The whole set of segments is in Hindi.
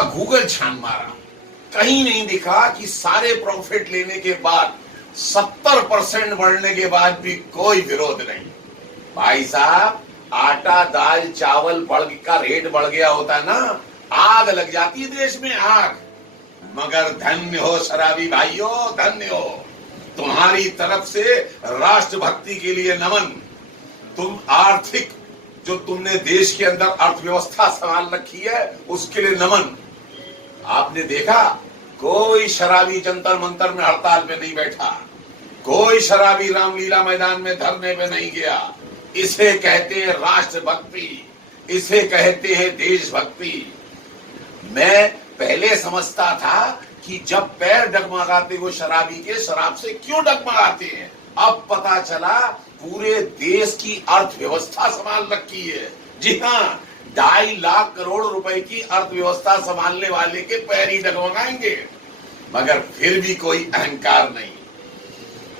पूरा गूगल छान मारा, कहीं नहीं दिखा कि सारे प्रॉफिट लेने के बाद 70% बढ़ने के बाद भी कोई विरोध नहीं। भाई साहब, आटा दाल चावल का रेट बढ़ गया होता ना, आग लग जाती है देश में, आग। मगर धन्य हो शराबी भाइयों, धन्य हो, तुम्हारी तरफ से राष्ट्रभक्ति के लिए नमन। तुम आर्थिक जो तुमने देश के अंदर अर्थव्यवस्था संभाल रखी है उसके लिए नमन। आपने देखा कोई शराबी जंतर मंतर में हड़ताल पे नहीं बैठा, कोई शराबी रामलीला मैदान में धरने पे नहीं गया। इसे कहते हैं राष्ट्रभक्ति, इसे कहते हैं देशभक्ति। मैं पहले समझता था कि जब पैर डगमगाते वो शराबी के, शराब से क्यों डगमगाते हैं। अब पता चला पूरे देश की अर्थव्यवस्था संभाल रखी है। जी हाँ, 2.5 लाख करोड़ रुपए की अर्थव्यवस्था संभालने वाले के पैर ही डगमगाएंगे, मगर फिर भी कोई अहंकार नहीं।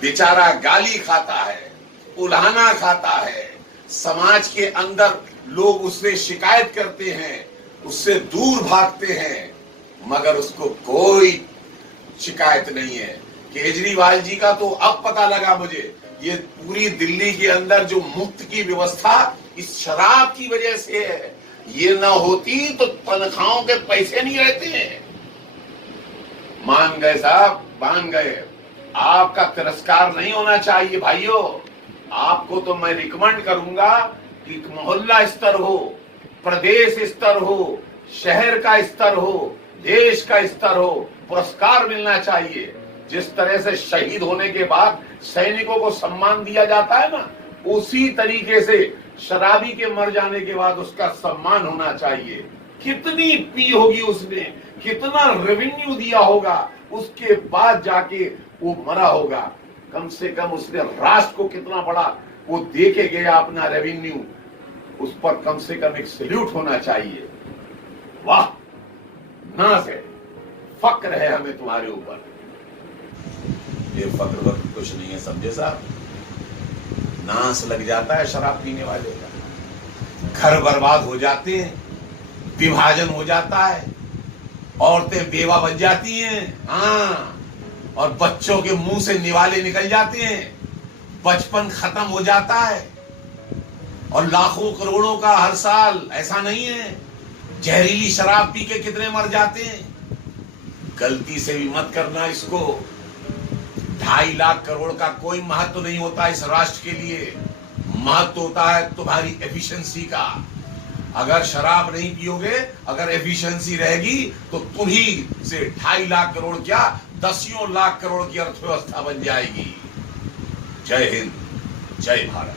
बेचारा गाली खाता है, उल्हाना खाता है, समाज के अंदर लोग उससे शिकायत करते हैं, उससे दूर भागते हैं, मगर उसको कोई शिकायत नहीं है। केजरीवाल जी का तो अब पता लगा मुझे, ये पूरी दिल्ली के अंदर जो मुफ्त की व्यवस्था इस शराब की वजह से है। ये ना होती तो तनख्वाहों के पैसे नहीं रहते हैं। मान गए साहब, मान गए। आपका तिरस्कार नहीं होना चाहिए भाइयों। आपको तो मैं रिकमेंड करूंगा कि मोहल्ला स्तर हो, प्रदेश स्तर हो, शहर का स्तर हो, देश का स्तर हो, पुरस्कार मिलना चाहिए। जिस तरह से शहीद होने के बाद सैनिकों को सम्मान दिया जाता है ना, उसी तरीके से शराबी के मर जाने के बाद उसका सम्मान होना चाहिए। कितनी पी होगी उसने, कितना रेवेन्यू दिया होगा, उसके बाद जाके वो मरा होगा। कम से कम उसने राष्ट्र को कितना बड़ा वो दे के गया अपना रेवेन्यू, उस पर कम से कम एक सैल्यूट होना चाहिए। वाह, नाज है, फक्र है हमें तुम्हारे ऊपर। ये फक्र वक्त कुछ नहीं है समझे साहब। नाश लग जाता है शराब पीने वाले का, घर बर्बाद हो जाते हैं, विभाजन हो जाता है, औरतें बेवा बन जाती हैं, हाँ, और बच्चों के मुंह से निवाले निकल जाते हैं, बचपन खत्म हो जाता है। और लाखों करोड़ों का हर साल, ऐसा नहीं है, जहरीली शराब पी के कितने मर जाते हैं। गलती से भी मत करना इसको। 2.5 लाख करोड़ का कोई महत्व नहीं होता इस राष्ट्र के लिए। महत्व होता है तुम्हारी एफिशिएंसी का। अगर शराब नहीं पियोगे, अगर एफिशिएंसी रहेगी, तो तुम्ही से 2.5 लाख करोड़ क्या 10 लाख करोड़ की अर्थव्यवस्था बन जाएगी। जय हिंद, जय भारत।